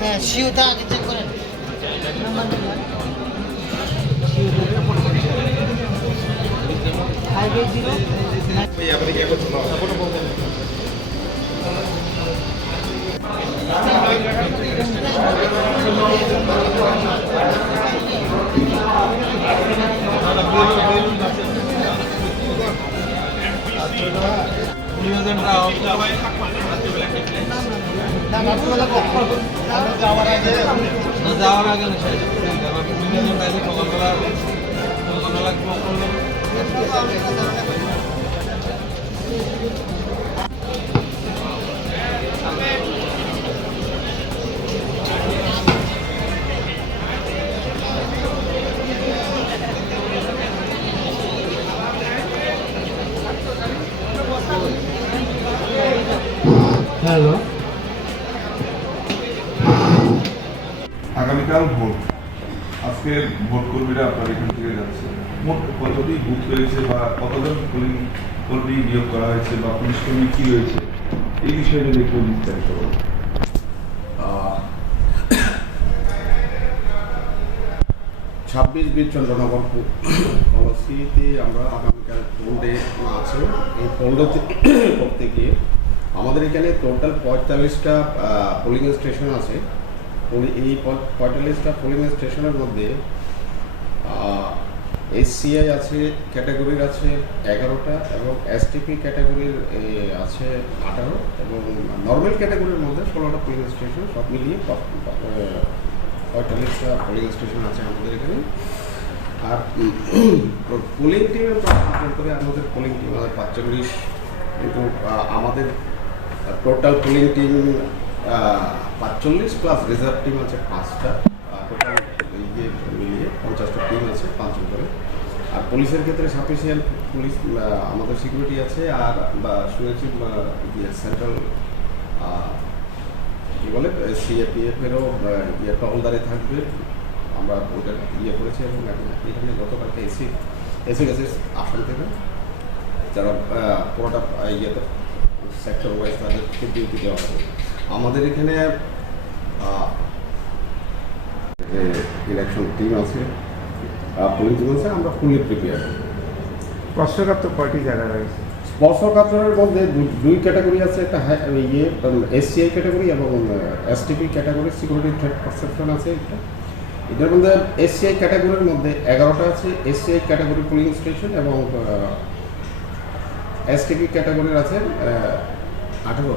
হ্যাঁ শিওটা আগে চেক করেন। যাওয়ার আগে না সকালবেলা হ্যালো, আগামীকাল ভোট। আজকে ভোট কর্মীরা আপনার এখান থেকে যাচ্ছে। মোট কতটি বুথ রয়েছে বা কতজন পুলিং কর্মী নিয়োগ করা হয়েছে বা পুলিশ কর্মী কি রয়েছে এই বিষয়ে যদি একটু বিস্তারিত বলুন। 26 বিট চন্দ্রনগর পলিসিতে আমরা আগামীকাল পোল ডে আছে। এই পোল ডে করতে গিয়ে আমাদের এখানে টোটাল 45টা পোলিং স্টেশন আছে। এই 45টা পোলিং স্টেশনের মধ্যে এসসিআই আছে ক্যাটাগরির আছে 11টা এবং এসটিপি ক্যাটাগরির আছে 18 এবং নর্মাল ক্যাটাগরির মধ্যে 16টা পোলিং স্টেশন, সব মিলিয়ে 45টা পোলিং স্টেশন আছে আমাদের এখানে। আর পোলিং টিমের করে আমাদের পোলিং টিম আমাদের 45, কিন্তু আমাদের total polling team 45 plus reserve team আছে 5টা, টোটাল ইয়ে মিলিয়ে 50টা টিম আছে 5 জন করে। আর পুলিশের ক্ষেত্রে সাফিসিয়েন্ট পুলিশ আমাদের সিকিউরিটি আছে। আর শুনেছি সেন্ট্রাল কী বলে সিএপিএফেরও টহলদারি থাকবে। আমরা ওটা করেছি এবং এখানে গতকালকে এসে গেছে আসাম থেকে, যারা পুরোটা সেক্টর ওয়াইজ তাদেরকে ডিউটি দেওয়া হবে। আমাদের এখানে যে ইলেকশন টিম আছে, পুলিশ টিম আছে, আমরা ফুলি প্রিপেয়ার। স্পর্শকাতর কয়টি জায়গা রয়েছে? স্পর্শকাতরের মধ্যে দুই ক্যাটাগরি আছে, একটা এসসিআই ক্যাটাগরি এবং STP category security threat perception আছে। এটার মধ্যে এসসিআই ক্যাটাগরির মধ্যে 11টা আছে এসসিআই ক্যাটাগরি পুলিং স্টেশন এবং এসটিপি ক্যাটাগরির আছে 18।